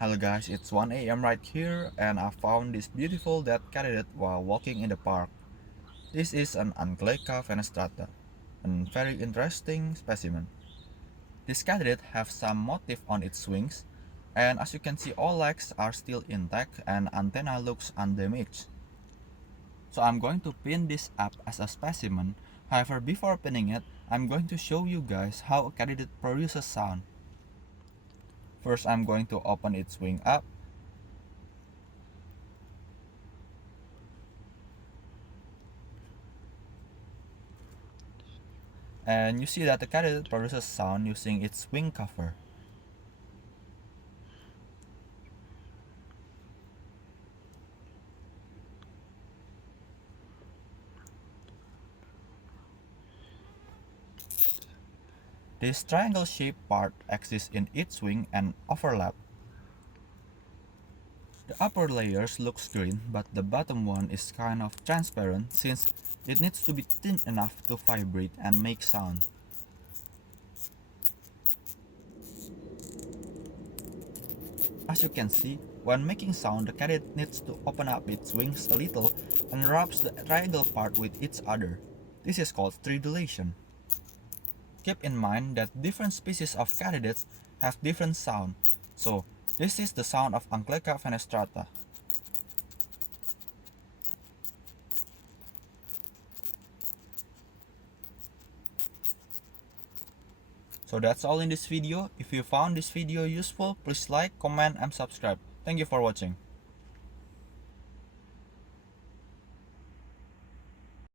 Hello guys, it's 1 a.m. right here and I found this beautiful dead katydid while walking in the park. This is an Anchyleca fenestrata, a very interesting specimen. This katydid has some motif on its wings, and as you can see all legs are still intact and antenna looks undamaged. So I'm going to pin this up as a specimen. However, before pinning it, I'm going to show you guys how a katydid produces sound. First, I'm going to open its wing up. And you see that the katydid produces sound using its wing cover. This triangle-shaped part exists in its wing and overlap. The upper layers looks green, but the bottom one is kind of transparent since it needs to be thin enough to vibrate and make sound. As you can see, when making sound, the katydid needs to open up its wings a little and rubs the triangle part with each other. This is called stridulation. Keep in mind that different species of katydids have different sound, so this is the sound of Anchyleca fenestrata. So that's all in this video. If you found this video useful, please like, comment, and subscribe. Thank you for watching.